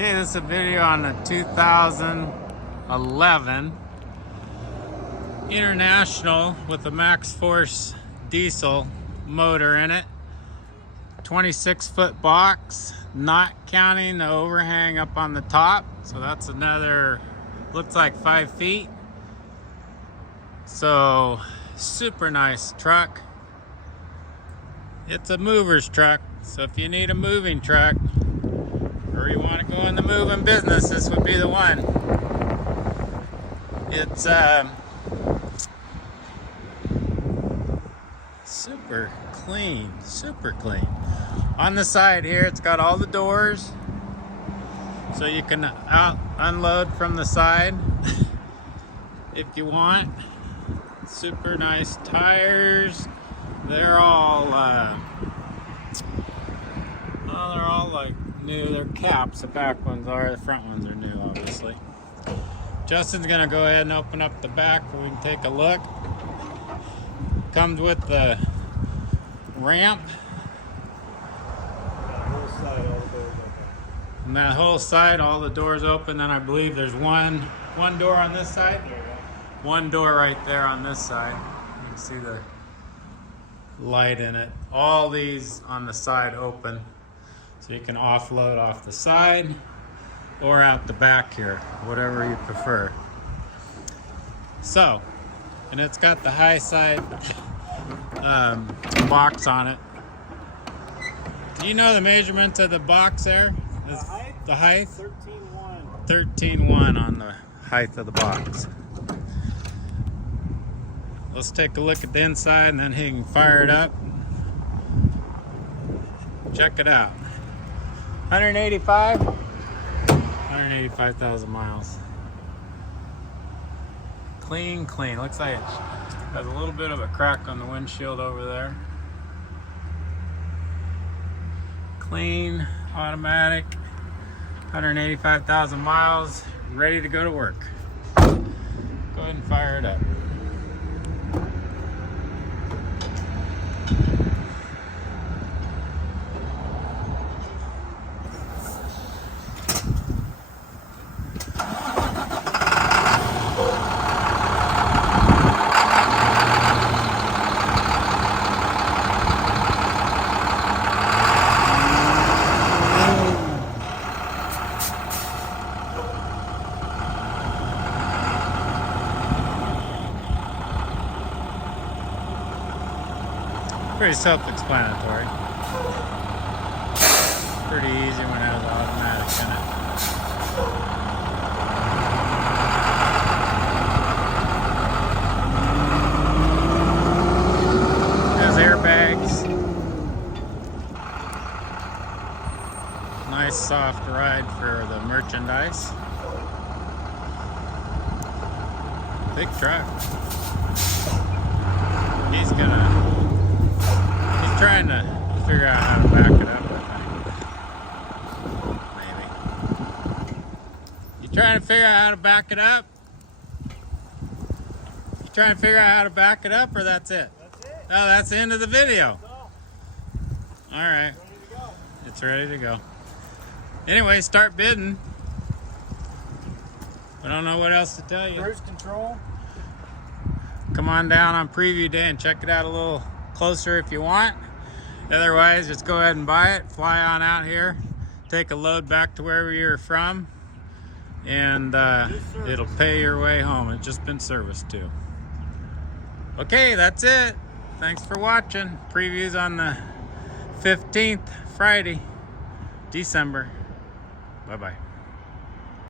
Okay, this is a video on the 2011 International with a max force diesel motor in it. 26-foot box, not counting the overhang up on the top. So that's another, looks like 5 feet. So super nice truck. It's a mover's truck. So if you need a moving truck, or you want to go in the moving business, this would be the one. It's super clean, super clean. On the side here, it's got all the doors, so you can unload from the side if you want. Super nice tires. They're all like new. They're caps. The back ones are. The front ones are new, obviously. Justin's gonna go ahead and open up the back so we can take a look. Comes with the ramp. And that whole side, all the doors open. Then I believe there's one door on this side. One door right there on this side. You can see the light in it. All these on the side open. So you can offload off the side or out the back here, whatever you prefer. So, and it's got the high side box on it. Do you know the measurements of the box there? The height? 13.1. 13.1 on the height of the box. Let's take a look at the inside and then he can fire it up. Check it out. 185,000 miles. Clean. Looks like it has a little bit of a crack on the windshield over there. Clean, automatic, 185,000 miles, ready to go to work. Go ahead and fire it up. Pretty self-explanatory. Pretty easy when it has automatic in it. It has airbags. Nice soft ride for the merchandise. Big truck. He's trying to figure out how to back it up, I think. Maybe. You trying to figure out how to back it up? You trying to figure out how to back it up, or that's it? That's it. Oh, that's the end of the video. All right. ready to go. It's ready to go. Anyway, start bidding. I don't know what else to tell you. Cruise control. Come on down on preview day and check it out a little closer if you want. Otherwise, just go ahead and buy it, fly on out here, take a load back to wherever you're from, and it'll pay your way home. It's just been serviced too. Okay, that's it. Thanks for watching. Previews on the 15th, Friday, December. Bye-bye.